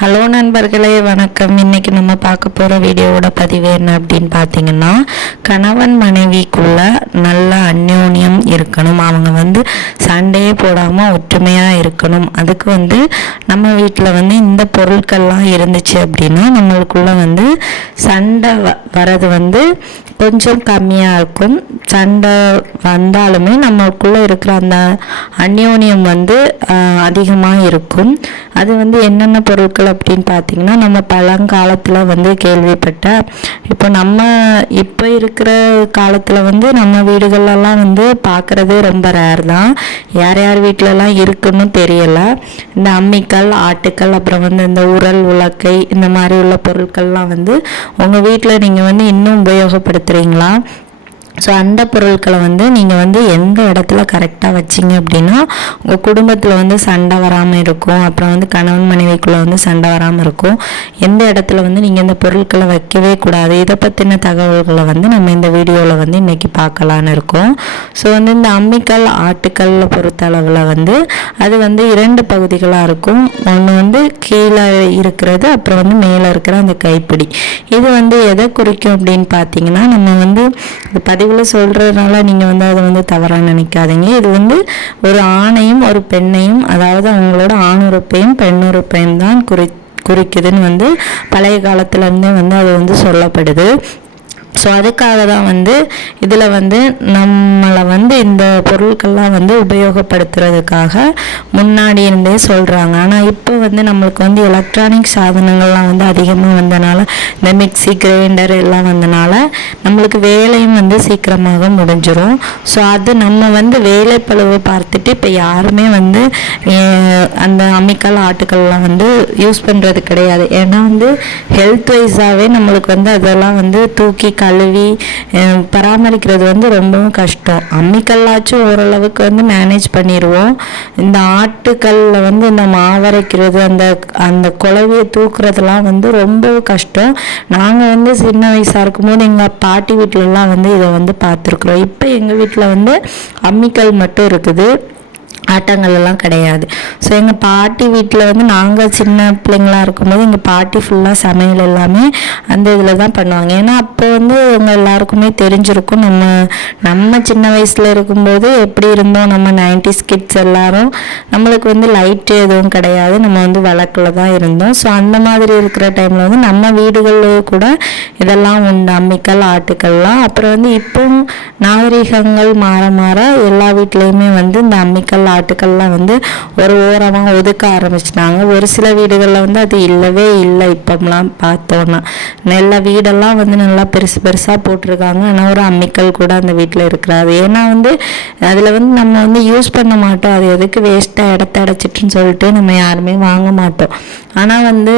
Hello நண்பர்களே, வணக்கம். இன்னைக்கு நம்ம பார்க்க போகிற வீடியோவோட பதிவு என்ன அப்படின்னு பார்த்தீங்கன்னா, கணவன் மனைவிக்குள்ள நல்ல அந்யோன்யம் இருக்கணும், அவங்க சண்டையே போடாமல் ஒற்றுமையாக இருக்கணும். அதுக்கு நம்ம வீட்டில் இந்த பொருட்கள்லாம் இருந்துச்சு அப்படின்னா நம்மளுக்குள்ள சண்டை வர்றது கொஞ்சம் கம்மியாக இருக்கும். சண்டை வந்தாலுமே நம்மளுக்குள்ளே இருக்கிற அந்த அந்யோன்யம் அதிகமாக இருக்கும். அது என்னென்ன பொருட்கள் அப்படின்னு பார்த்தீங்கன்னா, நம்ம பழங்காலத்தில் கேள்விப்பட்ட இப்போ இருக்கிற காலத்தில் நம்ம வீடுகளெல்லாம் பார்க்குறதே ரொம்ப ரேர் தான். யார் யார் வீட்டிலலாம் இருக்குன்னு தெரியலை. இந்த அம்மிக்கல், ஆட்டுக்கல், அப்புறம் இந்த உரல், உலக்கை, இந்த மாதிரி உள்ள பொருட்கள்லாம் உங்கள் வீட்டில் நீங்கள் இன்னும் உபயோகப்படுத்துகிறீங்களா? ஸோ அந்த பொருட்களை நீங்கள் எந்த இடத்துல கரெக்டாக வச்சிங்க அப்படின்னா உங்கள் குடும்பத்தில் சண்டை வராமல் இருக்கும். அப்புறம் கணவன் மனைவிக்குள்ளே சண்டை வராமல் இருக்கும். எந்த இடத்துல நீங்கள் இந்த பொருட்களை வைக்கவே கூடாது, இதை பற்றின தகவல்களை நம்ம இந்த வீடியோவில் இன்றைக்கி பார்க்கலான்னு இருக்கோம். ஸோ இந்த அம்மிக்கல், ஆட்டுக்கல்லை பொறுத்த அளவில் அது இரண்டு பகுதிகளாக இருக்கும். ஒன்று கீழே இருக்கிறது, அப்புறம் மேலே இருக்கிற அந்த கைப்பிடி. இது எதை குறிக்கும் அப்படின்னு பார்த்தீங்கன்னா, நம்ம பதிவு சொல்றதுனால நீங்க அதை தவறா நினைக்காதீங்க. இது ஒரு ஆணையும் ஒரு பெண்ணையும், அதாவது அவங்களோட ஆணுறுப்பையும் பெண்ணுறுப்பையும் தான் குறிக்குதுன்னு பழைய காலத்துல இருந்தே அது சொல்லப்படுது. ஸோ அதுக்காக தான் இதில் நம்மளை இந்த பொருட்கள்லாம் உபயோகப்படுத்துறதுக்காக முன்னாடி இருந்தே சொல்கிறாங்க. ஆனால் இப்போ நம்மளுக்கு எலக்ட்ரானிக் சாதனங்கள்லாம் அதிகமாக வந்தனால, இந்த மிக்சி, கிரைண்டர் எல்லாம் வந்தனால நம்மளுக்கு வேலையும் சீக்கிரமாக முடிஞ்சிடும். ஸோ அது நம்ம வேலைப்பளுவை பார்த்துட்டு இப்போ யாருமே அந்த அம்மிக்கல், ஆட்டுக்கள்லாம் யூஸ் பண்ணுறது கிடையாது. ஏன்னா ஹெல்த் வைஸாகவே நம்மளுக்கு அதெல்லாம் தூக்கி கழுவி பராமரிக்கிறது ரொம்பவும் கஷ்டம். அம்மிக்கல்லாச்சும் ஓரளவுக்கு மேனேஜ் பண்ணிடுவோம். இந்த ஆட்டுக்கல்ல இந்த மாவரைக்கிறது, அந்த குழவியை தூக்குறதுலாம் ரொம்ப கஷ்டம். நாங்கள் சின்ன வயசாக இருக்கும்போது எங்கள் பாட்டி வீட்டிலலாம் இதை பார்த்துருக்குறோம். இப்போ எங்கள் வீட்டில் அம்மிக்கல் மட்டும் இருக்குது, ஆட்டங்கள் எல்லாம் கிடையாது. ஸோ எங்கள் பாட்டி வீட்டில் நாங்கள் சின்ன பிள்ளைங்களாக இருக்கும்போது எங்கள் பாட்டி ஃபுல்லாக சமையல் எல்லாமே அந்த இதில் தான் பண்ணுவாங்க. ஏன்னா அப்போ எங்கள் எல்லாருக்குமே தெரிஞ்சிருக்கும், நம்ம சின்ன வயசில் இருக்கும்போது எப்படி இருந்தோம். நம்ம 90s கிட்ஸ் எல்லாரும் நம்மளுக்கு லைட்டு எதுவும் கிடையாது, நம்ம விளக்கில் தான் இருந்தோம். ஸோ அந்த மாதிரி இருக்கிற டைமில் நம்ம வீடுகளில் கூட இதெல்லாம் உண்டு, அம்மிக்கல், ஆட்டுக்கள்லாம். அப்புறம் இப்போ நாகரிகங்கள் மாற மாற எல்லா வீட்லேயுமே இந்த அம்மிக்கல், ஆட்டுக்கள்லாம் ஒரு ஓரமாக ஒதுக்க ஆரம்பிச்சிட்டாங்க. ஒரு சில வீடுகளில் அது இல்லவே இல்லை. இப்போலாம் பார்த்தோன்னா நல்ல வீடெல்லாம் நல்லா பெருசு பெருசாக போட்டிருக்காங்க. ஆனால் ஒரு அம்மிக்கல் கூட அந்த வீட்டில் இருக்கிறாது. ஏன்னா அதில் நம்ம யூஸ் பண்ண மாட்டோம். அது எதுக்கு வேஸ்ட்டாக இடத்த அடைச்சிட்டுன்னு சொல்லிட்டு நம்ம யாருமே வாங்க மாட்டோம். ஆனால் அது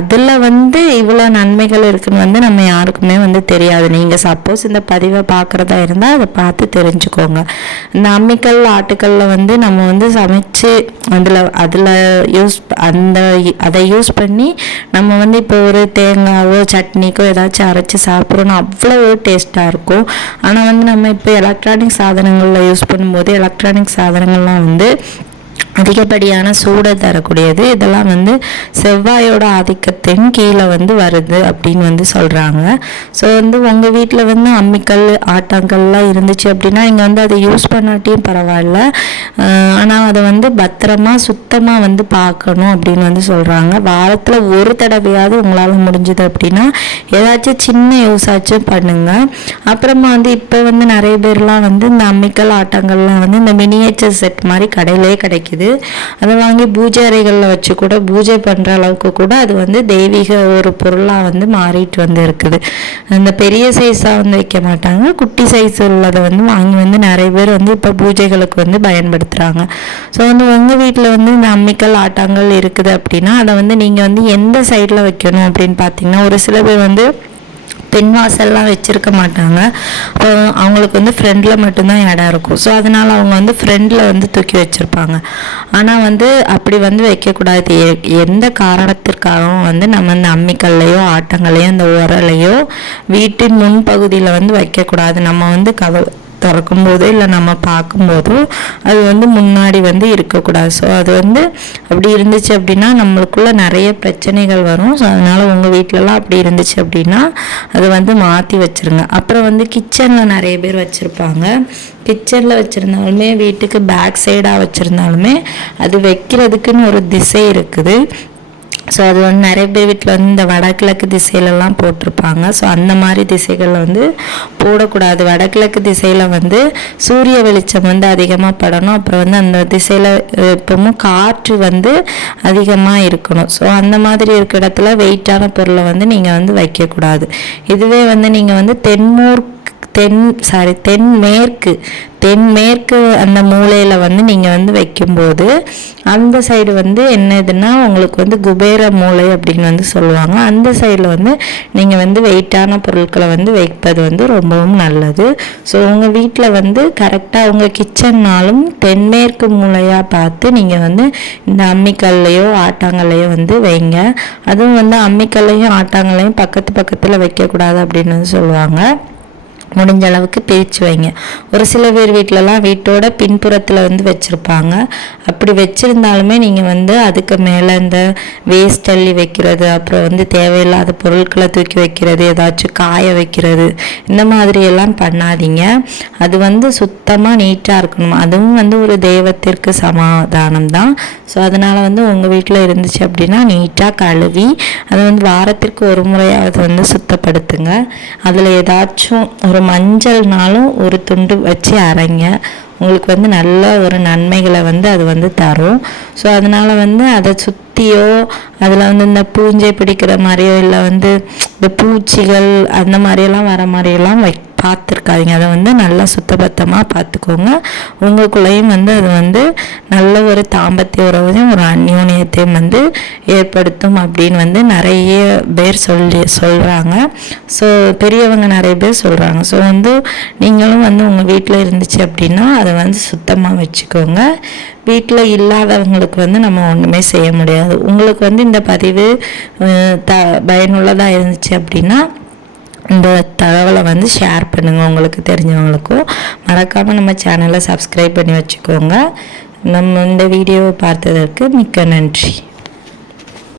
அதில் இவ்வளோ நன்மைகள் இருக்குன்னு நம்ம யாருக்குமே தெரியாது. நீங்கள் சப்போஸ் இந்த பதிவை பார்க்குறதா இருந்தால் அதை பார்த்து தெரிஞ்சுக்கோங்க. இந்த அம்மிக்கல், ஆட்டுக்கல்ல நம்ம சமைச்சு அதில் அதை யூஸ் பண்ணி நம்ம இப்போ ஒரு தேங்காவோ சட்னிக்கோ ஏதாச்சும் அரைச்சி சாப்பிட்றோன்னா அவ்வளோ டேஸ்ட்டாக இருக்கும். ஆனால் நம்ம இப்போ எலக்ட்ரானிக் சாதனங்களில் யூஸ் பண்ணும்போது எலக்ட்ரானிக் சாதனங்கள்லாம் அதிகப்படியான சூடை தரக்கூடியது. இதெல்லாம் செவ்வாயோட ஆதிக்கத்தின் கீழே வருது அப்படின்னு சொல்கிறாங்க. ஸோ உங்கள் வீட்டில் அம்மிக்கல், ஆட்டாங்கல்லாம் இருந்துச்சு அப்படின்னா நீங்கள் அதை யூஸ் பண்ணாட்டியும் பரவாயில்ல, ஆனால் அதை பத்திரமா சுத்தமாக பார்க்கணும் அப்படின்னு சொல்கிறாங்க. வாரத்தில் ஒரு தடவையாவது உங்களால் முடிஞ்சது அப்படின்னா ஏதாச்சும் சின்ன யூஸாச்சும் பண்ணுங்கள். அப்புறமா இப்போ நிறைய பேர்லாம் இந்த அம்மிக்கல், ஆட்டாங்கல்லாம் இந்த மினியேச்சர் செட் மாதிரி கடையிலே கிடைக்குது. அதை வாங்கி பூஜை அறைகளில் வச்சு கூட பூஜை பண்ணுற அளவுக்கு கூட அது தெய்வீக ஒரு பொருளாக மாறிட்டு இருக்குது. அந்த பெரிய சைஸாக வைக்க மாட்டாங்க, குட்டி சைஸ் உள்ளதை வாங்கி நிறைய பேர் இப்போ பூஜைகளுக்கு பயன்படுத்துகிறாங்க. ஸோ உங்கள் வீட்டில் இந்த அம்மிக்கல், ஆட்டாங்கல் இருக்குது அப்படின்னா அதை நீங்கள் எந்த சைடில் வைக்கணும் அப்படின்னு பார்த்தீங்கன்னா, ஒரு சில பேர் பெண் வாசல்லாம் வச்சுருக்க மாட்டாங்க. அப்போ அவங்களுக்கு ஃப்ரெண்டில் மட்டும்தான் இடம் இருக்கும். ஸோ அதனால் அவங்க ஃப்ரெண்டில் தூக்கி வச்சுருப்பாங்க. ஆனால் அப்படி வைக்கக்கூடாது. எந்த காரணத்திற்காகவும் நம்ம இந்த அம்மிக்கல்லையோ, ஆட்டங்களையோ, அந்த உரலையோ வீட்டின் முன்பகுதியில் வைக்கக்கூடாது. நம்ம திறக்கும் போதோ இல்லை நம்ம பார்க்கும்போதோ அது வந்து முன்னாடி வந்து இருக்கக்கூடாது. ஸோ அது வந்து அப்படி இருந்துச்சு அப்படின்னா நம்மளுக்குள்ள நிறைய பிரச்சனைகள் வரும். ஸோ அதனால் உங்கள் வீட்டிலலாம் அப்படி இருந்துச்சு அப்படின்னா அதை வந்து மாற்றி வச்சுருங்க. அப்புறம் வந்து கிச்சனில் நிறைய பேர் வச்சுருப்பாங்க. கிச்சனில் வச்சுருந்தாலுமே வீட்டுக்கு பேக் சைடாக வச்சுருந்தாலுமே அது வைக்கிறதுக்குன்னு ஒரு திசை இருக்குது. ஸோ அது வந்து நிறைய பேர் வீட்டில் வந்து இந்த வடகிழக்கு திசையிலலாம் போட்டிருப்பாங்க. ஸோ அந்த மாதிரி திசைகளில் வந்து போடக்கூடாது. வடகிழக்கு திசையில் வந்து சூரிய வெளிச்சம் வந்து அதிகமாக படணும். அப்புறம் வந்து அந்த திசையில் எப்பவும் காற்று வந்து அதிகமாக இருக்கணும். ஸோ அந்த மாதிரி இருக்கிற இடத்துல வெயிட்டான பொருளை வந்து நீங்கள் வந்து வைக்கக்கூடாது. இதுவே வந்து நீங்கள் வந்து தென்மேற்கு அந்த மூலையில் வந்து நீங்கள் வந்து வைக்கும்போது அந்த சைடு வந்து என்னதுன்னா உங்களுக்கு வந்து குபேர மூலை அப்படின்னு வந்து சொல்லுவாங்க. அந்த சைடில் வந்து நீங்கள் வந்து வெயிட்டான பொருட்களை வந்து வைப்பது வந்து ரொம்பவும் நல்லது. ஸோ உங்கள் வீட்டில் வந்து கரெக்டாக உங்கள் கிச்சன்னாலும் தென்மேற்கு மூலையாக பார்த்து நீங்கள் வந்து இந்த அம்மிக்கல்லையோ ஆட்டாங்கல்லையோ வந்து வைங்க. அதுவும் வந்து அம்மிக்கல்லையும் ஆட்டாங்கல்லையும் பக்கத்தில் வைக்கக்கூடாது அப்படின்னு வந்து சொல்லுவாங்க. முடிஞ்ச அளவுக்கு பிரித்து வைங்க. ஒரு சில பேர் வீட்டிலலாம் வீட்டோட பின்புறத்தில் வந்து வச்சுருப்பாங்க. அப்படி வச்சுருந்தாலுமே நீங்கள் வந்து அதுக்கு மேலே இந்த வேஸ்ட் அள்ளி வைக்கிறது, அப்புறம் வந்து தேவையில்லாத பொருட்களை தூக்கி வைக்கிறது, ஏதாச்சும் காய வைக்கிறது, இந்த மாதிரியெல்லாம் பண்ணாதீங்க. அது வந்து சுத்தமாக நீட்டாக இருக்கணும். அதுவும் வந்து ஒரு தெய்வத்திற்கு சமாதானம் தான். ஸோ அதனால் வந்து உங்கள் வீட்டில் இருந்துச்சு அப்படின்னா நீட்டாக கழுவி அதை வந்து வாரத்திற்கு ஒரு முறையாவது வந்து சுத்தப்படுத்துங்க. அதில் ஏதாச்சும் ஒரு மஞ்சள்னாலும் ஒரு துண்டு வச்சு அரைங்க. உங்களுக்கு வந்து நல்ல ஒரு நன்மைகளை வந்து அது வந்து தரும். ஸோ அதனால் வந்து அதை சுற்றியோ அதில் வந்து இந்த பூஞ்சை பிடிக்கிற மாதிரியோ இல்லை வந்து இந்த பூச்சிகள் அந்த மாதிரியெல்லாம் வர மாதிரியெல்லாம் பார்த்துருக்காதீங்க. அதை வந்து நல்லா சுத்தபத்தமாக பார்த்துக்கோங்க. உங்களுக்குள்ளேயும் வந்து அது வந்து நல்ல ஒரு தாம்பத்திய உறவையும் ஒரு அந்யோன்யத்தையும் வந்து ஏற்படுத்தும் அப்படின்னு வந்து நிறைய பேர் சொல்கிறாங்க. ஸோ பெரியவங்க நிறைய பேர் சொல்கிறாங்க. ஸோ வந்து நீங்களும் வந்து உங்கள் வீட்டில் இருந்துச்சு அப்படின்னா அதை வந்து சுத்தமாக வச்சுக்கோங்க. வீட்டில் இல்லாதவங்களுக்கு வந்து நம்ம ஒன்றுமே செய்ய முடியாது. உங்களுக்கு வந்து இந்த பதிவு பயனுள்ளதாக இருந்துச்சு அப்படின்னா இந்த தகவலை வந்து ஷேர் பண்ணுங்கள் உங்களுக்கு தெரிஞ்சவங்களுக்கும். மறக்காமல் நம்ம சேனலை சப்ஸ்கிரைப் பண்ணி வச்சுக்கோங்க. நம்ம இந்த வீடியோவை பார்த்ததற்கு மிக்க நன்றி.